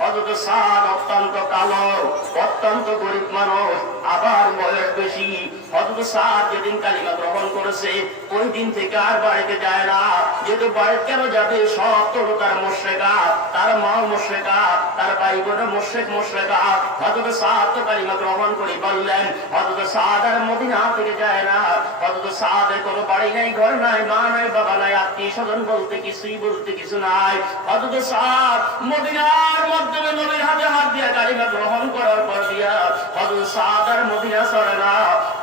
হযরত সাদ অত্যন্ত কালো, অত্যন্ত গরিব মানুষ, আবার বয়স বেশি। হযরত সাদ যেদিন কালিমা গ্রহণ করেছে ওই দিন থেকে আর বাড়িতে যায় না। যেহেতু বাড়িতে কেন যাবে, সব তো তার মুশরিকা, তার মা মুশরিকা, তার ভাই বোন মুশরিকা। হযরত সাদ তো কালিমা গ্রহণ করে বললেন, হযরত সাদ আর মদিনা থেকে যায় না। হযরত সাদের কোনো বাড়ি নাই, ঘর নাই, মা নাই, বাবা নাই, আত্মীয় স্বজন বলতে কিছু নাই। হযরত সাদ মদিনার মাধ্যমে নবীর হাতে হাত দিয়ে কালিমা গ্রহণ করার পর দিয়া হযরত সাদ আর মদিনা ছাড়ে না।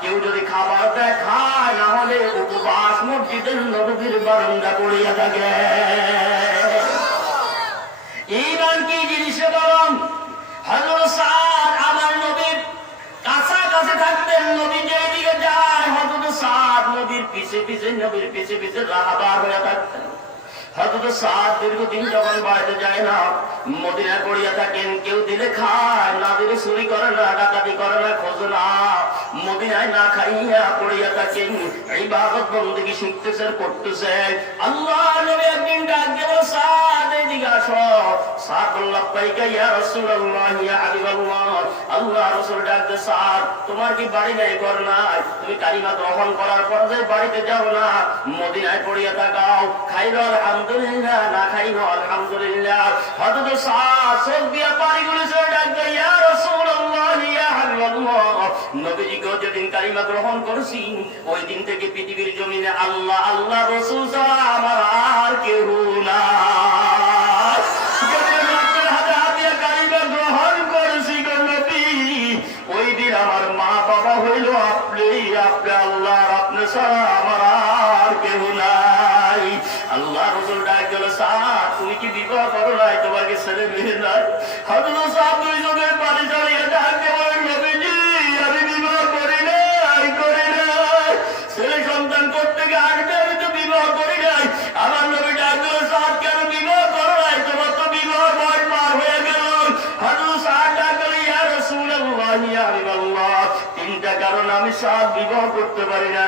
কেউ যদি খাবার দেয় খায়, না হলে উপবাস মসজিদের নববীর বারান্দা পড়িয়া থাকে। ঈমান কি জিনিস বলুন? হযরত সাদ আমার নবীর কাছাকাছি থাকতেন, নবী যেদিকে যায় হযরত সাদ নবীর পিছে পিছে রাহাবার হয়ে থাকতেন। হযরত সাদ দীর্ঘদিন যখন বাড়িতে যায় না, মদিনায় পড়িয়া থাকেন। কেউ দিলে খায়, না দিলে চুরি করে না, ডাকাতি করে না, খোঁজ না, মদিনায় না খাইয়া পড়িয়া থাকেন। ইবাদত বন্দেগী শিখতেছেন, করতেছেন। আল্লাহ নবী একদিন ডাক দিল, সাদ এদিকে আসো। সাদ বলল, লাব্বাইকা ইয়া রাসূলুল্লাহ, ইয়া হাবিবাল্লাহ। আল্লাহ রাসূল ডাক দিল, সাদ তোমার কি বাড়ি নাই, ঘর নাই? তুমি কালিমা গ্রহণ করার পর যে বাড়িতে যাও না, মদিনায় পড়িয়া থাকাও, খাইলো আলহামদুলিল্লাহ, না খাইলো আলহামদুলিল্লাহ। হযরত সাদ চোখ দিয়া পানিগুলো ছেড়ে ডাক দেয়, ইয়া রাসূলুল্লাহ, ইয়া হাবিবাল্লাহ। নবীজি গো যেদিন কালিমা গ্রহণ করেছি ওই দিন থেকে পৃথিবীর জমিনে আল্লাহ আল্লাহ রাসূল ছাড়া আমার আর কেউ নাই। যেদিন রক্তের হাতে হাত দিয়ে কালিমা গ্রহণ করেছি গো নবী, ওই দিন আমার মা বাবা হইল আপনি, আপনি আল্লাহ, আপনি ছাড়া আমার আর কেউ নাই। আল্লাহ রাসূল ডাক দিল, সাদ তুমি কি বিবাহ করো নাই? তোমার কি ছেলে মেয়ে নাই? হযরত সাদ দুই চোখের পানি ঝরিয়ে ডাক দিয়ে বলেন, নবীজি আমি বিবাহ করি নাই, ছেলে সন্তান করতে গিয়ে আসবে, আমি তো বিবাহ করি নাই। আমার নবী ডাক দিল, সাদ কেন বিবাহ করো নাই? তোমার তো বিবাহ বয়স পার হয়ে গেল। হযরত সাদ ডাক দিল, ইয়া রাসূলুল্লাহ, ইয়া হাবিবাল্লাহ, তিনটা কারণ আমি সাদ বিবাহ করতে পারি না।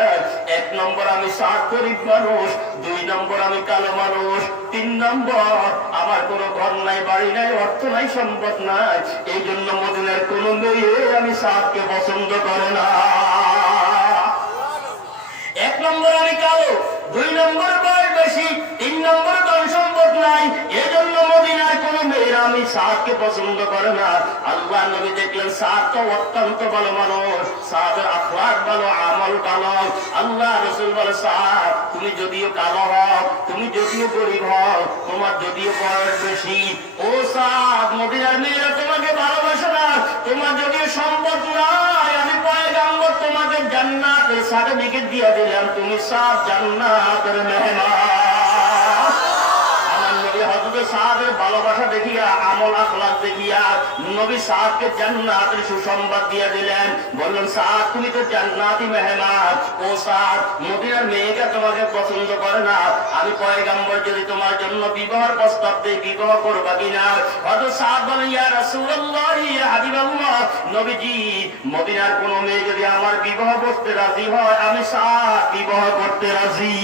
এক নম্বর আমি সাদ গরিব মানুষ, দুই নম্বর আমি কালো মানুষ, তিন নম্বর আমার কোনো ঘর নাই, বাড়ি নাই, অর্থ নাই, সম্পদ নাই। এই জন্য মদিনার কোন মেয়ে আমি সাদকে পছন্দ করে না। এক নম্বর আমি কালো, দুই নম্বর বয়স বেশি, তিন নম্বর ধন সম্পদ নাই। এই জন্য মদিনার কোন মেয়েরা আমি সাদকে পছন্দ করে না। আল্লাহ নবী দেখলেন সাদ তো অত্যন্ত ভালো মানুষ, সাদের আখলাক ভালো, আমল ভালো। আল্লাহ রাসূল বলে, সাদ তুমি যদিও কালো হও, তুমি যদিও গরিব হও, তোমার যদিও বয়স বেশি, ও সাদ মদিনার মেয়েরা তোমাকে ভালোবাসে না। তোমার যদিও সম্পদ নাই, আমি পয়গম্বর তোমাকে জান্নাতের সার্টিফিকেট দিয়ে দিলাম, তুমি সাদ জান্নাতের মেহমান। আমার নবী হযরত সাদের ভালোবাসা দেখিয়া, আমল আখলাক দেখিয়া নবী সাদকে জান্নাতের সুসংবাদ দিয়ে দিলেন। বললেন, সাদ তুমি তো জান্নাতি মেহমান। ও সাদ মদিনার মেয়েকে তোমাকে পছন্দ করে না, আমি পয়গম্বর যদি তোমার জন্য বিবাহের প্রস্তাব দেই, বিবাহ করবা কিনা? হযরত সাদ বলেন, ইয়া রাসূলুল্লাহ, ইয়া হাবিবাল্লাহ, নবীজি মদিনার কোন মেয়ে যদি আমার বিবাহ করতে রাজি হয়, আমি সাদ বিবাহ করতে রাজি।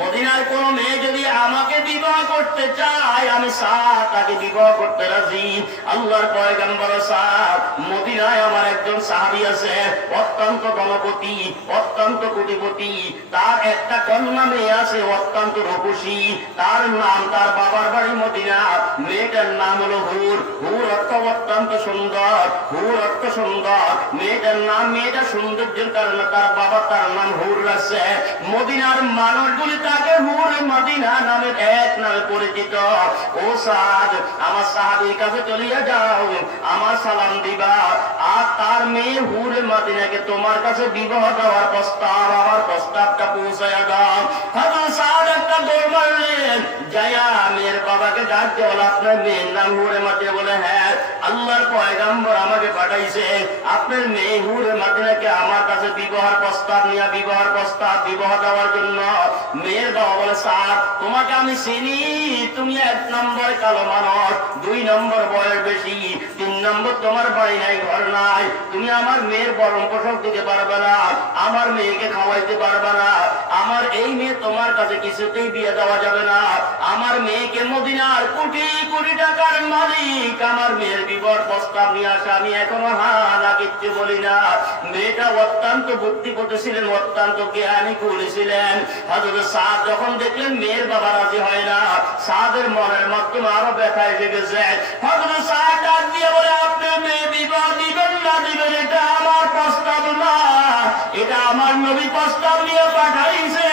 মদিনার কোন মেয়ে যদি আমাকে বিবাহ করতে চায়, আমি সাদ তাকে বিবাহ করতে রাজি। আল্লাহর পয়গম্বর সাদ, মদিনায় আমার একজন সাহাবী আছে, অত্যন্ত ধনপতি, অত্যন্ত কোটিপতি। তার একটা কন্যা মেয়ে আছে, অত্যন্ত রূপসী। তার নাম, তার বাবার বাড়ি মদিনা। মেয়েটার নাম হলো হুর। হুর অর্থ অত্যন্ত সুন্দর, হুর অর্থ সুন্দর। মেয়েটার নাম, মেয়েটা সৌন্দর্যের কারণে তার বাবা তার নাম হুর রাখছে। মদিনার মানুষগুলি তাকে হুরে মদিনা নামে এক নামে পরিচিত। ও সাদ আমার সাহাবীর কাছে চলিয়া যাও, আমার সালাম দিবা, আর তার মেয়ে হুরে মদিনাকে তোমার কাছে বিবাহ দেওয়ার প্রস্তাব, আমার প্রস্তাবটা পৌঁছায়া দাও। হযরত সাদ একটা দৌড় মারলেন, যায়া মেয়ের বাবাকে ডাক দিয়ে বলে, আপনার মেয়ের নাম হুরে মদিনা? বলে, হ্যাঁ, আল্লাহর পয়গম্বর আমাকে পাঠাইছে আপনার মেয়ে হুরে মদিনাকে আমার কাছে বিবাহের প্রস্তাব নিয়ে, বিবাহ দেওয়ার জন্য। মেয়ের বাবা বলে, সাদ তোমাকে আমি চিনি, তুমি এক নম্বর কালো মানুষ, দুই নম্বর বয়স বেশি, তিন নম্বর তোমার বাড়ি নাই, ঘর নাই, তুমি আমার মেয়ের বরণ পোষক দিতে পারবে না, আমার মেয়েকে খাওয়াইতে পারবে না, আমার এই মেয়ে তোমার কাছে কিছুতেই বিয়ে দেওয়া যাবে না, আমার মেয়েকে মদিনার কোটি কোটি টাকার মালিক আমার মেয়ের বিবাহ প্রস্তাব নিয়ে আসা, আমি এখনো না কিচ্ছু বলি না। মেয়েটা অত্যন্ত বুদ্ধিপতি ছিলেন, অত্যন্ত জ্ঞানী করেছিলেন। হযরত সাদ যখন দেখলেন মেয়ের বাবা রাজি হয় না, সাদের মনের মাধ্যমে আরো ব্যথা এসে গেছে। হযরত সাদ ডাক দিয়ে বলে, আপনি মেয়ে বিবাহ দিবেন না দিবেন এটা আমার প্রস্তাব না, এটা আমার নবী প্রস্তাব নিয়ে পাঠাইছে।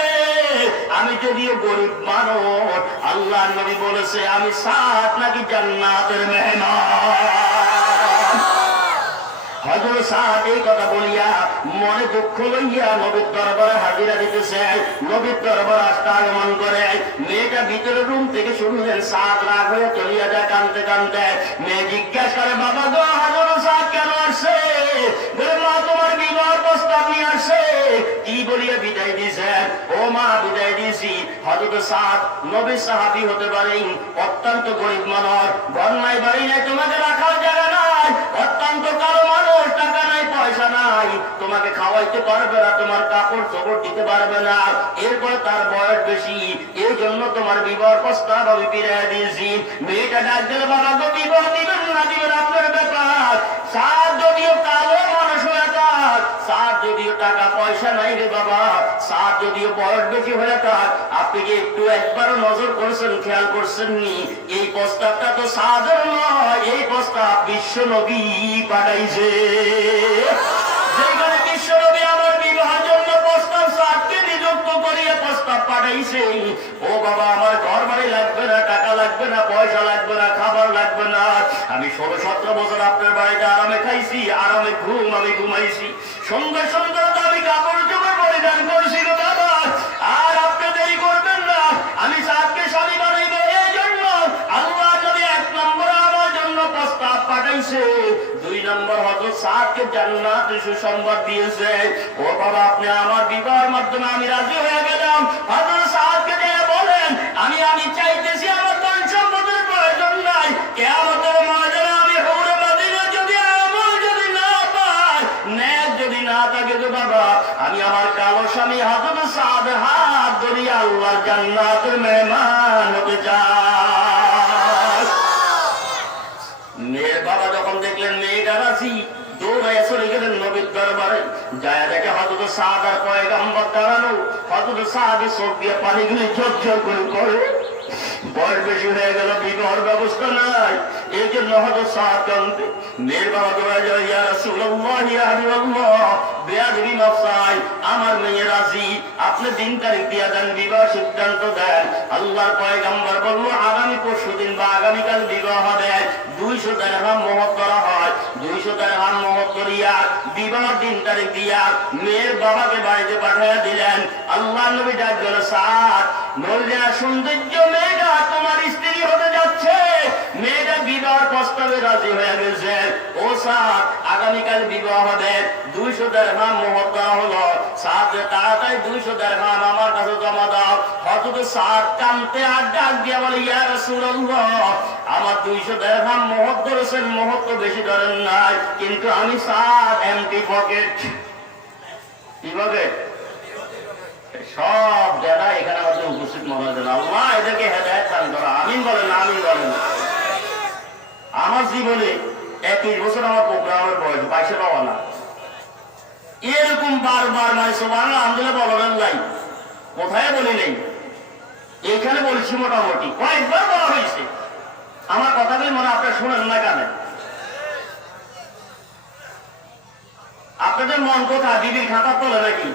আমি যদিও গরিব মানুষ, আল্লাহর নবী বলেছে আমি সাদ নাকি জান্নাতের মেহমান। হযরত সাদ এই কথা বলিয়া মনে দুঃখ লইয়া নবীর দরবারে হাজিরা দিতেছে। নবীর দরবারে আসতে আগমন করে মেয়েটা ভিতরের রুম থেকে শুনলেন সাদ রাগ হয়ে চলিয়া যায় কাঁদতে কাঁদতে। মেয়ে জিজ্ঞাসা করে, বাবা গো, হযরত সাদ কেন আসছে? বলে, মা তোমার বিবাহ প্রস্তাব নিয়ে আসছে। কি বলিয়া বিদায় দিয়েছেন? ও মা, বিদায় দিয়েছি। হযরত সাদ নবীর সাহাবী হতে পারেন, অত্যন্ত গরিব মানুষ, ঘর নাই বাড়ি নাই, তোমাকে রাখার জায়গা নাই, অত্যন্ত কালো মানুষ, টাকা নাই পয়সা নাই, তোমাকে খাওয়াইতে পারবে না, তোমার কাপড় চোপড় দিতে পারবে না, এরপর তার বয়স বেশি, এই জন্য তোমার বিবাহ প্রস্তাব আমি ফিরিয়ে দিয়েছি। মেয়েটা ডাক দিলে, বাবা গো, বিবাহ দিবেন না দিবেন আপনার ব্যাপার। সাদ যদিও কালো মানুষ হয়ে থাক, সাদ যদিও টাকা পয়সা নাই রে বাবা, সাদ যদিও বয়স বেশি হয়ে থাক, আপনি কি একটু একবারও নজর করছেন, খেয়াল করছেন নি? এই প্রস্তাবটা তো সাদের নয়, এই প্রস্তাব বিশ্ব নবী পাঠাইছে। যেখানে বিশ্ব নবী আমার বিবাহের জন্য প্রস্তাব সাদকে নিযুক্ত করিয়া প্রস্তাব পাঠাইছে। ও বাবা, আমার ঘর বাড়ি লাগবে না, টাকা লাগবে না, পয়সা লাগবে না, খাবার লাগবে না, আমি 16-17 বছর আপনার বাড়িতে আরামে খাইছি, আরামে আমি ঘুমাইছি, সুন্দর সুন্দর দামি কাপড় চোপড় পরিধান করছি গো বাবা, আর আপনি দেরি করবেন না, আমি সাদকে স্বামী বানাইব। এই জন্য আল্লাহ নবী 1 নম্বর আমার জন্য প্রস্তাব পাঠাইছে, 2 নম্বর হযরত সাদকে জান্নাতের সুসংবাদ দিয়েছে। ও বাবা, আপনি আমার বিবাহের মাধ্যমে আমি রাজি হয়ে গেলাম। হযরত সাদকে যে বলেন, আমি চাইতেছি আমার ধন সম্পদের প্রয়োজন নাই, কিয়ামতের ময়দানে আমি হুরে মদিনা যদি আমল যদি না পাই, নেক যদি না থাকে তো বাবা, আমি আমার কালো স্বামী হযরত সাদ হাত ধরিয়া আল্লাহর জান্নাতের মেহমান হতে চাই। মেয়ের বাবা যখন দেখলেন মেয়েটা রাজি, দৌড়াইয়া চলে গেলেন নবীর দরবারে। যায় দেখে হযরত সাদ আর পয়গম্বর দাঁড়ানো। হযরত সাদের চোখ দিয়ে পানিগুলি ঝরঝর করে পড়ে। বয়স বেশি হয়ে গেল, বিবাহের ব্যবস্থা নাই, এই জন্য হযরত সাদ কাঁদে। মেয়ের বাবা দৌড়ায় যায়, ইয়া রাসূলুল্লাহ, ইয়া হাবিবাল্লাহ, বেয়াদবি মাফ চাই, আমার মেয়ে রাজি, আপনি দিন তারিখ দিয়া দেন, বিবাহ সিদ্ধান্ত দেন। আল্লাহর পয়গম্বর বলল, আগামী পরশুদিন বা আগামীকাল বিবাহ হবে, 200 দিরহাম মোহর করা হয়, 200 দিরহাম মোহর করিয়া বিবাহ দিন তারিখ দিয়া মেয়ের বাবাকে বাড়িতে পাঠিয়ে দিলেন। আল্লাহ নবী ডাক দিল, সাদ, নলিয়া সৌন্দর্য মেয়েটা তোমার স্ত্রী হতে যাচ্ছে। মেয়েটা বিবাহ প্রস্তাবে রাজি হয়ে গেছে। ও সাদ, আগামীকাল বিবাহ হবে, 200 দিরহাম মোহর দেওয়া হলো। সাদ, তাড়াতাড়ি 200 দিরহাম আমার কাছে জমা দাও। হযরত সাদ কাঁদতে আর ডাক দিয়া বলে, ইয়া রাসূলুল্লাহ, আমার 200 দিরহাম মোহর ধরেছেন, মোহর তো বেশি ধরেন নাই, কিন্তু আমি সাদ এমটি পকেট। কি পকেট? সব যারা এখানে আমাদের উপস্থিত মনে হয়, আল্লাহ এদেরকে হেদায়েত দান করো, আমিন বলেন, আমিন বলেন। আমার জীবনে 21 বছর আমার প্রোগ্রামের বয়স, 22 পাওয়া না, এরকম বারবার মানে সুবহানাল্লাহ আলহামদুলিল্লাহ বলেন নাই, কোথায় বলি নেই, এইখানে বলছি মোটামুটি কয়েকবার বলা হয়েছে। আমার কথাগুলি মনে আপনারা শুনেন না কেন? আপনাদের মন কোথায়? বিবির খাতা তোলে নাকি?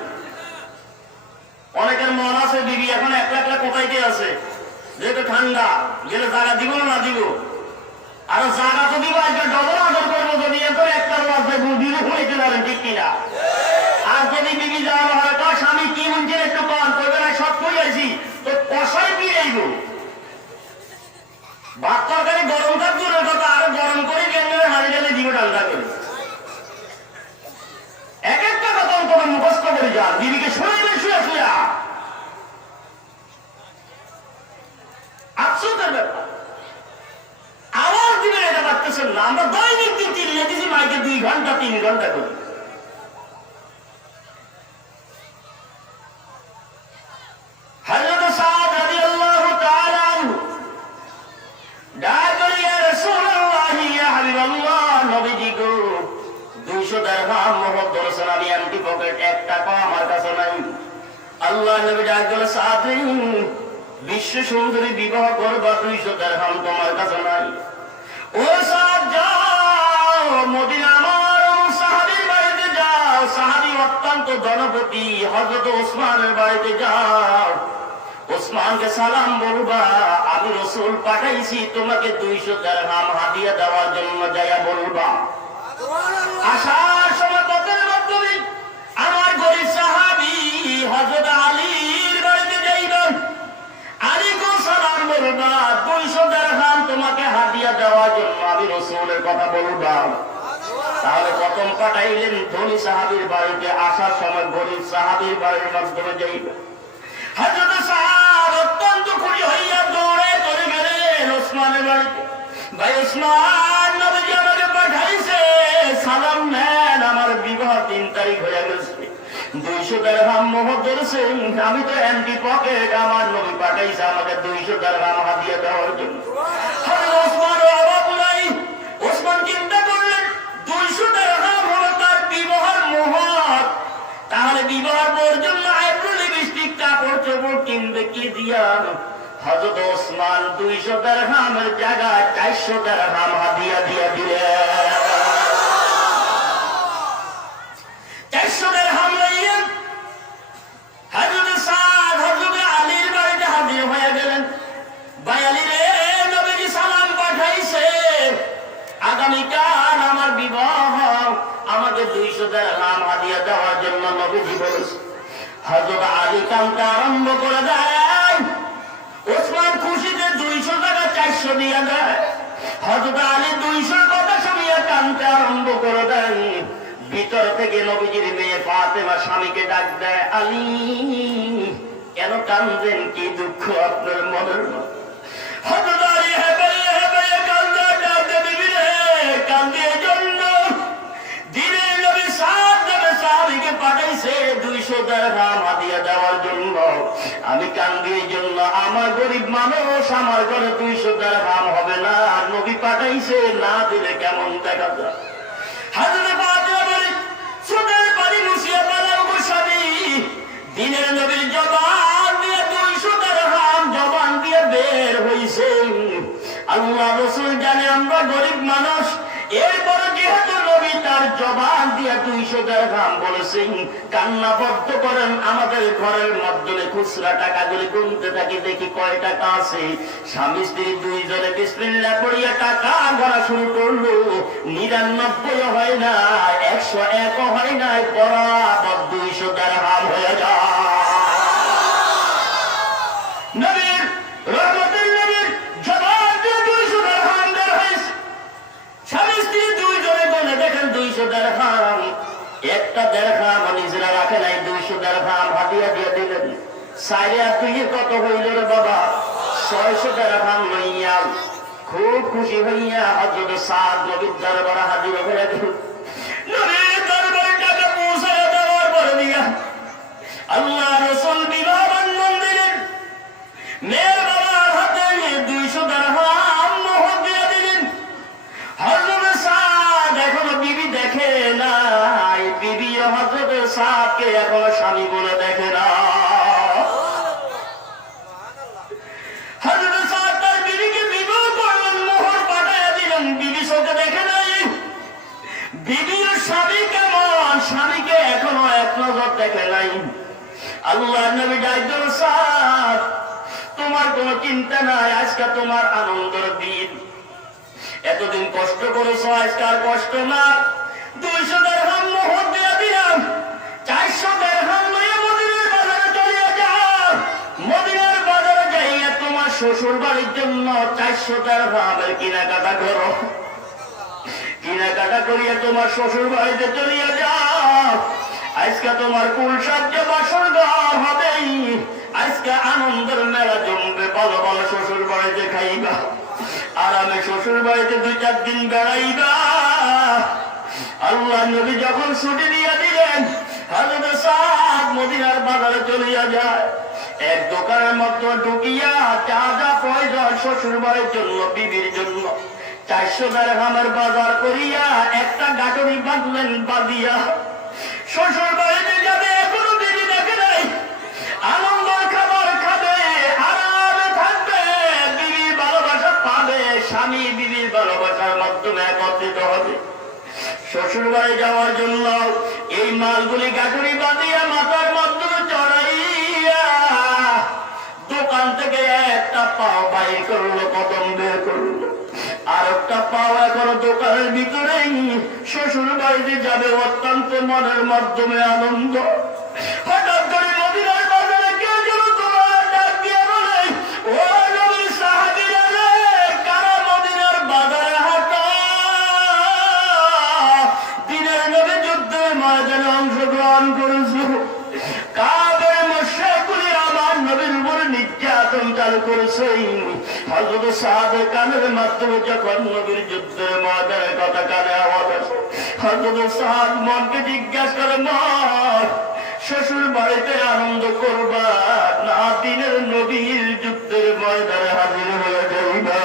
অনেকের মন আছে বিবি এখন একলা একলা কোথায় দিয়ে আছে, যেহেতু ঠান্ডা, গেলে জায়গা দিব না দিব, আর জায়গা তো দিব, আজকে ডবল আদর করবো, যদি এত একটা দিলে হইতে পারেন, ঠিক কিনা? আর যদি বিবি যাওয়া হয়, তো স্বামী কি মনছে একটু কম করবে না, সব করে আছি তো কষাই দিয়ে আইব, ভাত তরকারি গরম থাকবে কথা, আরো গরম করে গেলে হাড়ি গেলে দিব ঠান্ডা করে। এক একটা কথা অন্তত মুখস্থ করে যান, বিবিকে শুনে শুয়ে শুয়া। আফসোসের ব্যাপার, আওয়াজ দিবেন এটা পারতেছেন না। আমরা দৈনিক 3 ঘন্টা করে। হযরত সাদ রাদিয়াল্লাহু তাআলা আনহু ডাক করে, ইয়া রাসূলুল্লাহ, ইয়া হাবিবাল্লাহ, নবীজি গো, 200 দিরহাম মোহর ধরেছেন, আমি এমটি পকেট, 1 টাকা আমার কাছে নাই। আল্লাহ নবী ডাক করে, সাদ, বিশ্ব সুন্দরী বিবাহ করবা, 200 দিরহাম তোমার কাছে নাই। ও সাদ, যাও মদিনা আমার সাহাবীর বাড়িতে যাও, সাহাবী অত্যন্ত ধনপতি, হযরত ওসমানের বাড়িতে যাও, ওসমানকে সালাম বলবা, আমি রাসূল পাঠাইছি তোমাকে 200 দিরহাম হাদিয়া দেওয়ার জন্য, যাইয়া বলবা। আসার সময় পথের মাধ্যমে আমার গরীব সাহাবী হযরত আলীর বাড়িতে যাইবেন, আলীকে সালাম বলবা, 200 দিরহাম তোমাকে হাদিয়া দেওয়ার জন্য আমি রাসূলের কথা বলবা। তাহলে প্রথম পাঠাইলেন ধনী সাহাবীর বাড়িতে, আসার সময় গরীব সাহাবীর বাড়ির মাধ্যমে যাইবেন। হযরত সাদ অত্যন্ত খুশি হইয়া দৌড়ে চলে গেলেন ওসমানের বাড়িতে। ভাই ওসমান, নবীজি আমাকে পাঠাইছে, সালাম নেন, আমার বিবাহ 3 তারিখ হয়ে গেছে, 200 দিরহাম মোহর ধরেছেন, আমি তো এমটি পকেট, আমার নবী পাঠাইছে আমাকে 200 দিরহাম হাদিয়া দেওয়ার জন্য। হযরত ওসমান অবাক নাই, ওসমান চিন্তা করলেন 200 দিরহাম হলো তার বিবাহের মোহর, তাহলে বিবাহের পর জন্য আইব্রো লিপস্টিক কাপড় চোপড় কিনবে কি দিয়া? হযরত ওসমান 200 দিরহামের জায়গায় 400 দিরহাম হাদিয়া দিয়া দিলেন। 400 দিরহাম লইয়া হযরত সাদ হযরত আলীর বাড়িতে হাজির হয়ে গেলেন। ভাই আলী রে, নবীজি সালাম পাঠাইছে, আগামীকাল আমার বিবাহ, আমাকে 200 দিরহাম হাদিয়া দেওয়ার জন্য নবীজি বলেছে। হযরত আলী কাঁদতে আরম্ভ করে দেয়, ওসমান খুশিতে 200 টাকা 400 দিয়া দেয়। হযরত আলী 200 কথা শুনিয়া কাঁদতে আরম্ভ করে দেয়। ভিতর থেকে নবীজির মেয়ে ফাতেমা স্বামীকে ডাক দেয়, আলী কেন কাঁদেন, কি দুঃখ আপনার মনের মধ্যে? হযরত আলী হেপাইয়া হেপাইয়া কাঁদতে ডাকতে, বিবি রে, কাঁদে জন্য দিনের নবী সাদ নামে সাহাবীকে পাঠাইছে 200 দিরহাম হাদিয়া দেওয়ার জন্য, আমি কান্দি এই জন্য, আমার গরিব মানুষ, আমার ঘরে 200 দিরহাম হবে না, নবী পাঠাইছে, না দিলে কেমন দেখা যায়? হযরত ফাতেমা বলে, চোখের পানি মুছিয়া পালাও গো স্বামী, দিনের নবীর জবান দিয়ে 200 দিরহাম জবান দিয়ে বের হইছে। আল্লাহ রাসূল জানে আমরা গরিব মানুষ, এরপর যেহেতু নবী তার জবান দিয়ে 200 দিরহাম বলেছেন, কান্না বদ্ধ করেন। আমাদের ঘরের মধ্যে খুচরা টাকাগুলি গুনতে থাকি, দেখি কয় টাকা আছে। স্বামী স্ত্রী 2 জনে বিসমিল্লাহ পড়িয়া টাকা গণা শুরু করলো, 99 হয় না, 101 হয় না, বরাবর 200 দিরহাম হয়ে যায়। নবীর রহমতের নবীর জবান দিয়ে 200 দিরহাম বের হয়েছে। স্বামী স্ত্রী 2 জনে বলে দেখেন 200 দিরহাম, একটা দিরহাম নিজেরা রাখে নাই, 200 দিরহাম হাদিয়া দিয়ে দিলেন। 4 আর 2 কত হইল রে বাবা? 600 দিরহাম লইয়া খুব খুশি হইয়া হযরত সাদ নবীর দরবারে হাজির হয়ে গেল। নবীর দরবারে টাকা পৌঁছায় দেওয়ার পরে দিয়া আল্লাহ রাসূল বিবাহ বন্ধন দিলেন। মেয়ের বাবার হাতে 200 দিরহাম মোহর দিয়ে দিলেন। হযরত সাদ এখনো বিবি দেখে নাই, বিবিও হযরত সাদকে এখনো স্বামী বলে দেখে না। হযরত সাদ তার বিবিকে বিবাহ করলেন, মোহর পাঠাইয়া দিলেন, বিবি চোখে দেখে নাই। বিবিও স্বামী কেমন, স্বামীকে এখনো এক নজর দেখে নাই। আল্লাহ নবী ডাক দিল, সাদ তোমার কোনো চিন্তা নাই, আজকে তোমার আনন্দের দিন, এতদিন কষ্ট করেছো, আজকে আর কষ্ট না। 200 দিরহাম মোহর দিয়ে দিলাম, 400 দিরহাম লইয়া মদিনার বাজারে চলিয়া যাও। মদিনার বাজারে যাইয়া তোমার শ্বশুর বাড়ির জন্য 400 দিরহামের কেনাকাটা করো। কেনাকাটা করিয়া তোমার শ্বশুর বাড়িতে চলিয়া যাও। আজকে তোমার কুল সাজ্য বাসর ঘর হবেই, আজকে আনন্দের মেলা জমবে, ভালো ভালো শ্বশুর বাড়িতে খাইবা, আরামে শ্বশুর বাড়িতে 2-4 দিন বেড়াইবা। আল্লাহ নবী যখন ছুটি দিয়ে দিলেন, হযরত সাদ মদিনার বাজারে চলিয়া যায়। এক দোকানের মধ্যে ঢুকিয়া যা যা প্রয়োজন শ্বশুর বাড়ির জন্য, বিবির জন্য 400 দিরহামের বাজার করিয়া একটা গাটরি বাঁধলেন। বাঁধিয়া শ্বশুর বাড়িতে যাবে। এখনো বিবি দেখে নাই, আনন্দ খাবার খাবে, আরামে থাকবে, বিবির ভালোবাসা পাবে। স্বামী বিবির ভালোবাসার মাধ্যমে একত্রিত হবে। শ্বশুর বাড়ি যাওয়ার জন্য এই মালগুলি গাটরি বাঁধিয়া মাথার মাধ্যমে চড়াইয়া দোকান থেকে একটা পাও বাইর করলো, কদম বের করলো, আর একটা পাও এখনো দোকানের ভিতরেই। শ্বশুর বাড়িতে যাবে অত্যন্ত মনের মাধ্যমে আনন্দ। হঠাৎ করে মদিনার বাজারে কেউ যেন তোমার ডাক দিয়ে বলে, ও নবীর সাহাবীরা রে, কারা মদিনার বাজারে হাঁটা দিনের নবী যুদ্ধের ময়দানে অংশগ্রহণ করেছে। কাফের মুশরিকগুলি আমার নবীর উপর নির্যাতন চালু করেছে। হযরত সাদের কানের মাধ্যমে যখন নবীর যুদ্ধের ময়দানের কথা কানে আওয়াজ আসে, হযরত সাদ মনকে জিজ্ঞাসা করে, মন শ্বশুর বাড়িতে আনন্দ করবা না দিনের নবীর যুদ্ধের ময়দানে হাজির হয়ে যাইবা?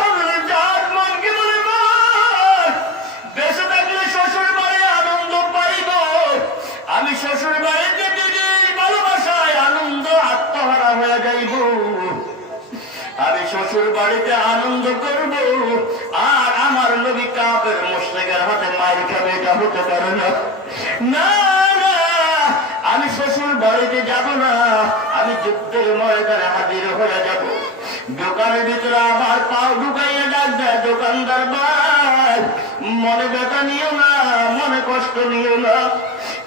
হযরত সাদ মনকে বলে, মন বেঁচে থাকলে শ্বশুর বাড়ি আনন্দ পাইব, আমি শ্বশুর বাড়িতে দিদির ভালোবাসায় আনন্দ আত্মহারা হয়ে যাইব। আমি শ্বশুর বাড়িতে আনন্দ করব আর আমার নবী কাফের মুশরিকের হাতে মাইর খাবে, এটা হতে পারে না। না না, আমি শ্বশুর বাড়িতে যাব না, আমি যুদ্ধের ময়দানে হাজির হয়ে যাব। দোকানের ভিতরে আবার পাও ঢুকাইয়া ডাক দেয়, দোকানদার ভাই মনে ব্যথা নিও না, মনে কষ্ট নিও না,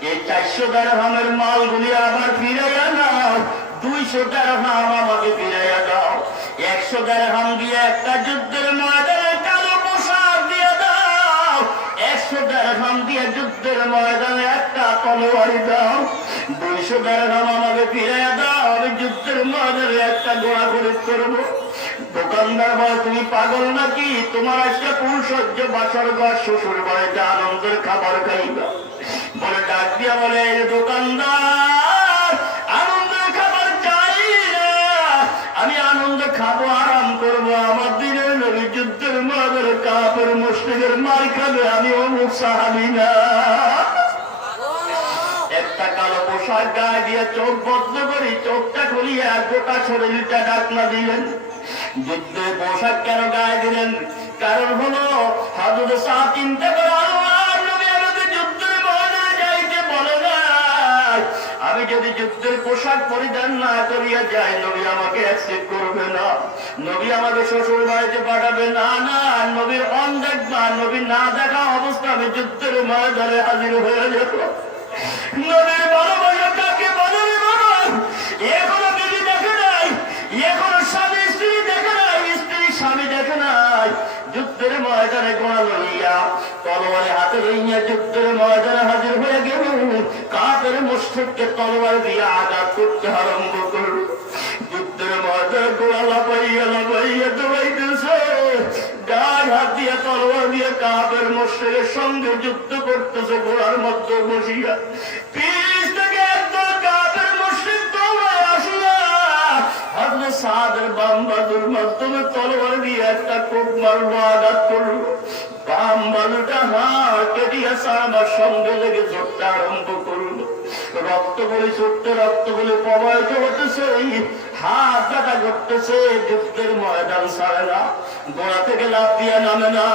এই 400 দিরহামের মালগুলি আবার ফিরাইয়া নাও, 200 দিরহাম আমাকে ফিরাইয়া দাও। 100 দিরহাম দিয়ে একটা যুদ্ধের ময়দানে কালো পোশাক দিয়ে দাও, 100 দিরহাম দিয়ে যুদ্ধের ময়দানে একটা তলোয়ারি দাও, 200 দিরহাম আমাকে ফিরাইয়া দাও, আমি যুদ্ধের ময়দানে একটা ঘোড়া খরিদ করবো। দোকানদার বলে, তুমি পাগল নাকি? তোমার আজকে কোন সহ্য বাসর ঘর, শ্বশুর বাড়িতে আনন্দের খাবার খাইবা? বলে ডাক দিয়া বলে, দোকানদার আনন্দের খাবার চাই না, আমি আনন্দ খাবো, আরাম করবো, আমার দিনের নবী যুদ্ধের ময়দানে কাফের মুশরিকের মার খাবে, আমি অমুক সাহাবী না। একটা কালো পোশাক গায়ে দিয়ে চোখ বন্ধ করি, চোখটা খুলিয়া গোটা শরীরটা ডাকনা দিলেন। যুদ্ধের পোশাক কেন গায়ে দিলেন? কারণ হলো হযরত সাদ চিন্তা করে, আল্লাহর নবী আমাকে যুদ্ধের ময়দানে যাইতে বলে না, আমি যদি যুদ্ধের পোশাক পরিধান না করিয়া যাই নবী আমাকে অ্যাকসেপ্ট করবে না, নবী আমাকে শ্বশুর বাড়িতে পাঠাবে না। না, নবীর অনদেখবা, নবী না দেখা অবস্থা আমি যুদ্ধের ময়দানে হাজির হয়ে যাব। নবীর ভালোবাসা কাকে বলে বাবা? এখনো বিবি দেখে নাই, এখনো স্বামী স্ত্রী দেখে নাই, স্ত্রী স্বামী দেখে নাই। যুদ্ধের ময়দানে গোড়া লইয়া তলোয়ারে হাতে লইয়া যুদ্ধের ময়দানে হাজির হয়ে গেল। কাফের মুশরিককে তলোয়ার দিয়ে আঘাত করতে আরম্ভ করল। যুদ্ধের ময়দানে গোড়া লাফাইয়া লাফাইয়া দৌড়াইতেছে, গায়ে হাত দিয়ে তলোয়ার দিয়ে কাফের মুশরিকের সঙ্গে যুদ্ধ করতেছে। গোড়ার মধ্যে বসিয়া পিছ থেকে একদল কাফের মুশরিক দৌড়ায় আসিয়া হযরত সাদের বাম বাজুর মাধ্যমে তলোয়ার দিয়ে একটা কোপ মারলো, আঘাত করলো। বাম বাজুটা হাত কেটিয়া আমার সঙ্গে লেগে ঝরতে আরম্ভ করলো। রক্ত বলে ছুটতে, রক্ত বলে প্রবাহিত হতেছে, হাত ব্যথা করতেছে। যুদ্ধের ময়দান ছাড়ে না, গোড়া থেকে লাফ দিয়া নামে না।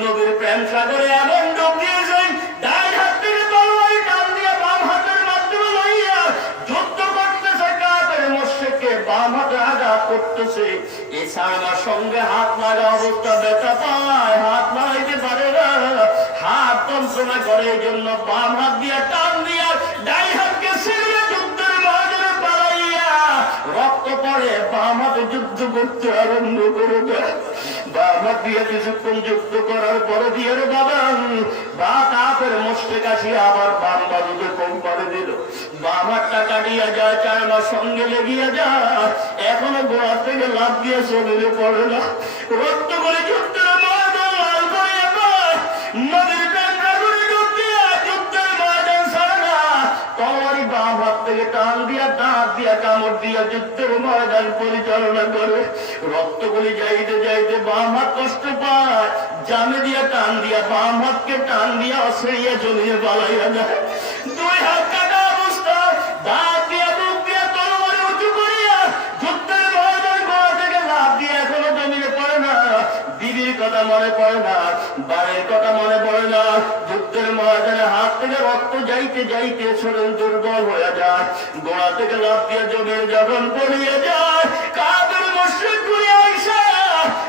নবীর প্রেম সাগরে এমন ডুব দিয়েছেন, ডান হাত থেকে তলোয়ারি টান দিয়ে বাম হাতের মাধ্যমে লইয়া যুদ্ধ করতেছে। কাফের মুশরিককে বাম হাতে আঘাত করতেছে। এই সারমার সঙ্গে হাত লাগা অবস্থা, ব্যথা পায়, হাত লাগাইতে পারে না, হাত যন্ত্রণা করে। এই জন্য বাম হাত দিয়া টান দিয়া ডান হাতকে ছিঁড়ে যুদ্ধের ময়দানে পালাইয়া রক্ত পড়ে বাম হাতে যুদ্ধ করতে আরম্ভ করে দেয়। বাম হাত দিয়ে কিছুক্ষণ যুদ্ধ করার পরে দিয়ে রে বাবা বা কাফের মুশরিক আসিয়া আবার বাম বাজুতে কম করে দিল। বাম হাতটা কাটিয়া যায়, 4 মাস সঙ্গে লেগিয়া যায়, এখনো গোড়া থেকে লাফ দিয়ে শরীরে পড়ে না। রক্ত করে যুদ্ধের ময়দান লাল করিয়া পায় দিয়া যুদ্ধের ময়দান পরিচালনা করে। রক্তগুলি যাইতে যাইতে বাম হাত কষ্ট পায়, জামে দিয়া টান দিয়া বাম হাতকে টান দিয়া অসরিয়া জমিয়ে বালাইয়া যায়। দুই হাত কাটা অবস্থা, দাঁত দিয়া মুখ দিয়া তলোয়ারে উঁচু করিয়া যুদ্ধের ময়দান গোড়া থেকে লাফ দিয়ে এখনো জমিয়ে পড়ে না। বিবির কথা মনে পড়ে না, বাড়ির কথা মনে পড়ে না। যুদ্ধের ময়দানে হাত থেকে রক্ত যাইতে যাইতে শরীর দুর্বল হয়ে যায়। গোড়া থেকে লাফ দিয়ে জমিয়ে যখন পড়িয়ে যায়, কাফের মুশরিক ঘুরে আইসা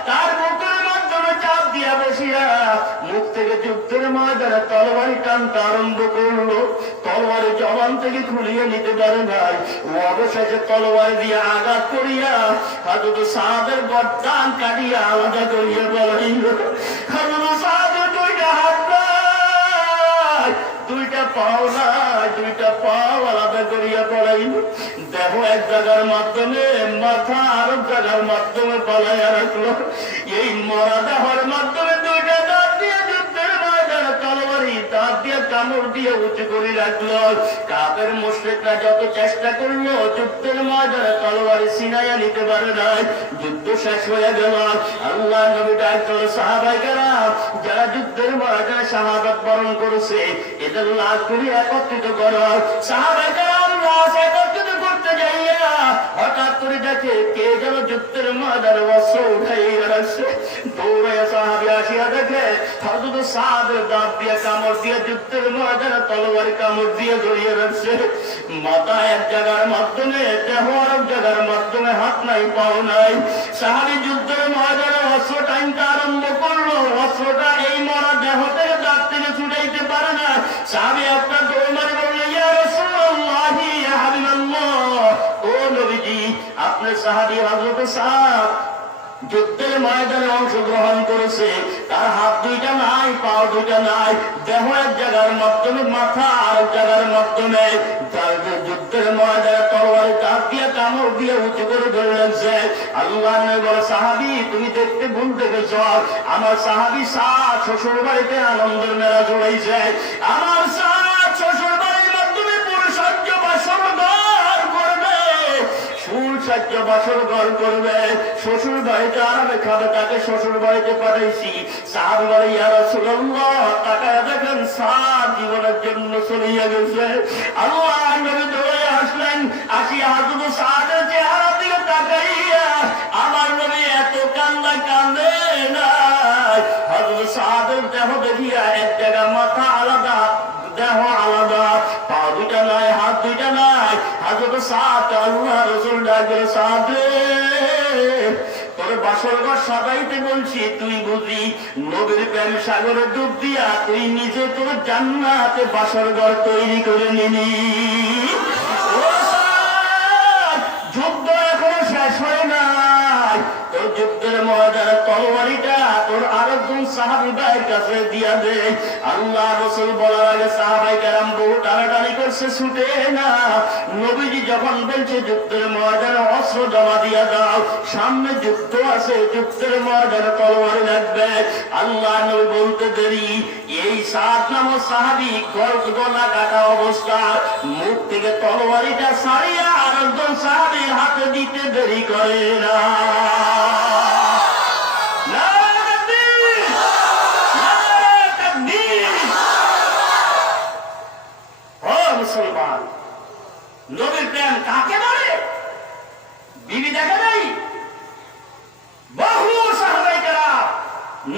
তার বুকের মাধ্যমে চাপ দিয়া বসিয়া মুখ থেকে যুদ্ধের ময়দানে তরবারি টানতে আরম্ভ করলো। তরবারি জবান থেকে খুলিয়ে নিতে পারে নাই। ও অবশেষে তরবারি দিয়ে আঘাত করিয়া হযরত সাদের গর্দান কাটিয়া আলাদা করিয়া বলাইল। হযরত সাদের দুইটা হাত নাই, দুইটা পাও নাই, দুইটা পাও আলাদা করিয়া পড়াইল। দেহ এক জায়গার মাধ্যমে, মাথা আরেক জায়গার মাধ্যমে পালাইয়া রাখলো। এই মরা দেহের মাধ্যমে দুইটা দাঁত দিয়ে যুদ্ধের ময়দানে তরবারি দাঁত দিয়ে কামড় দিয়ে উঁচু করে রাখলো। কাফের মুশরিকরা যত চেষ্টা করলো যুদ্ধের ময়দানে তরবারি ছিনাইয়া নিতে পারে নাই। যুদ্ধ শেষ হয়ে গেল। আল্লাহ নবী ডাকল সাহাবায়ে কেরাম, যারা যুদ্ধের ময়দানে শাহাদাত বরণ করেছে এদের লাশ গুলি একত্রিত করো। সাহাবায়ে কেরাম লাশ একত্রিত করতে যাইয়া হঠাৎ করে দেখে কে যেন যুদ্ধের ময়দানে অস্ত্র উঠাইয়া রাখছে। দৌড়াইয়া সাহাবী আসিয়া দেখে হযরত সাদের দাঁত দিয়ে কামড় দিয়ে যুদ্ধের ময়দানে তলোয়ারি কামড় দিয়ে ধরিয়ে রাখছে। মাথা এক জায়গার মাধ্যমে, দেহ আরেক জায়গার মাধ্যমে, হাত নাই পাও নাই। সাহাবী যুদ্ধের ময়দানে অস্ত্র টাইনতে আরম্ভ করলো। অস্ত্রটা এই মরা দেহ থেকে দাঁত থেকে ছুটাইতে পারে না। সাহাবী আপনার দৌড় মারি বললেন, ইয়া রাসূলুল্লাহ, ইয়া হাবিবাল্লাহ, ও নবীজি, আপনার সাহাবী হযরত সাদ যুদ্ধের ময়দানে অংশগ্রহণ করেছে, তার হাত দুইটা নাই, পাও দুইটা নাই, দেহ এক জায়গার মাধ্যমে, মাথা আরেক জায়গার মাধ্যমে। যুদ্ধের ময়দানে তরবারি দাঁত দিয়ে কামড় দিয়ে উঁচু করে ধরে লাগছে। আল্লাহ নবী বলে, সাহাবী তুমি দেখতে ভুল দেখেছ। আমার সাহাবী সাদ শ্বশুর বাড়িতে আনন্দের মেলা জড়াইছে। আমার সাদ শ্বশুর বাড়ির মাধ্যমে পুরুষার্য বাসর ঘর করবে, সুসাজ্য বাসর ঘর করবে, শ্বশুর বাড়িতে আরামে খাবে, তাকে শ্বশুর বাড়িতে পাঠাইছি। সাহাবী বলে, ইয়া রাসূলুল্লাহ, তাকায় দেখেন সাদ জীবনের জন্য চলিয়া গেছে। আল্লাহ নবী দৌড়ে আসলেন, আসিয়া হযরত সাদের চেহারা দিকে তাকাইয়া আমার নবী এত কান্দা কান্দে নাই। হযরত সাদের দেহ দেখিয়া এক জায়গা মাথা আলাদা, দেহ আলাদা, পা দুইটা নাই, হাত দুইটা নাই। হযরত সাদ আল্লাহ রাসূল ডাকলেন, সাদ রে, তোর বাসর ঘর সাজাইতে বলছি, তুই বুঝি নবীর প্রেম সাগরে ডুব দিয়া তুই নিজে তোর জান্নাতে বাসর ঘর তৈরি করে নিলি। যুদ্ধ এখনো শেষ হয় নাই। তোর যুদ্ধের ময়দানে তরবারিটা তোর আরেকজন সাহাবী ভাইয়ের কাছে দিয়া দে। আল্লাহ রাসূল বলার আগে সাহাবায়ে কেরাম বহু টানাটানি করছে, ছুটে না। নবীজি যখন বলছে যুদ্ধের ময়দানে অস্ত্র জমা দিয়া দাও, সামনে যুদ্ধ আছে, যুদ্ধের ময়দানে তরবারি লাগবে। আল্লাহ নবী বলতে দেরি, এই সাদ নামক সাহাবী গলা কাটা অবস্থা মুখ থেকে তরবারিটা ছাড়িয়া আরেকজন সাহাবীর হাতে দিতে দেরি করে না। মুসলমান, নবীর প্রেম কাকে বলে? বিবি দেখে নাই? বহু সাহাবায়ে কেরাম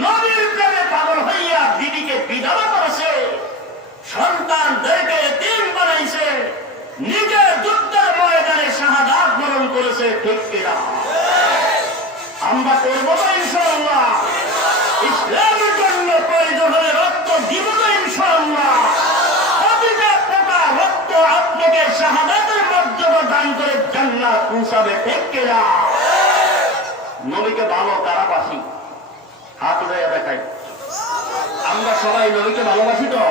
নবীর প্রেমে পাগল হইয়া বিবিকে বিধবা করেছে, সন্তানদেরকে এতিম বানাইছে, নিজের যুদ্ধের ময়দানে শাহাদাত বরণ করেছে। ঠিক কিনা? আমরা করব না ইনশাআল্লাহ। ইসলামের জন্য প্রয়োজন হলে রক্ত দিব না ইনশাআল্লাহ। প্রতিটা ফোঁটা রক্ত আপনাকে শাহাদাতের মর্যাদা দান করে জান্নাত পৌঁছাবে। ঠিক কিনা? নবীকে ভালো কারা বাসি? হাত উঠাইয়া দেখাই। আমরা সবাই নবীকে ভালোবাসি তো?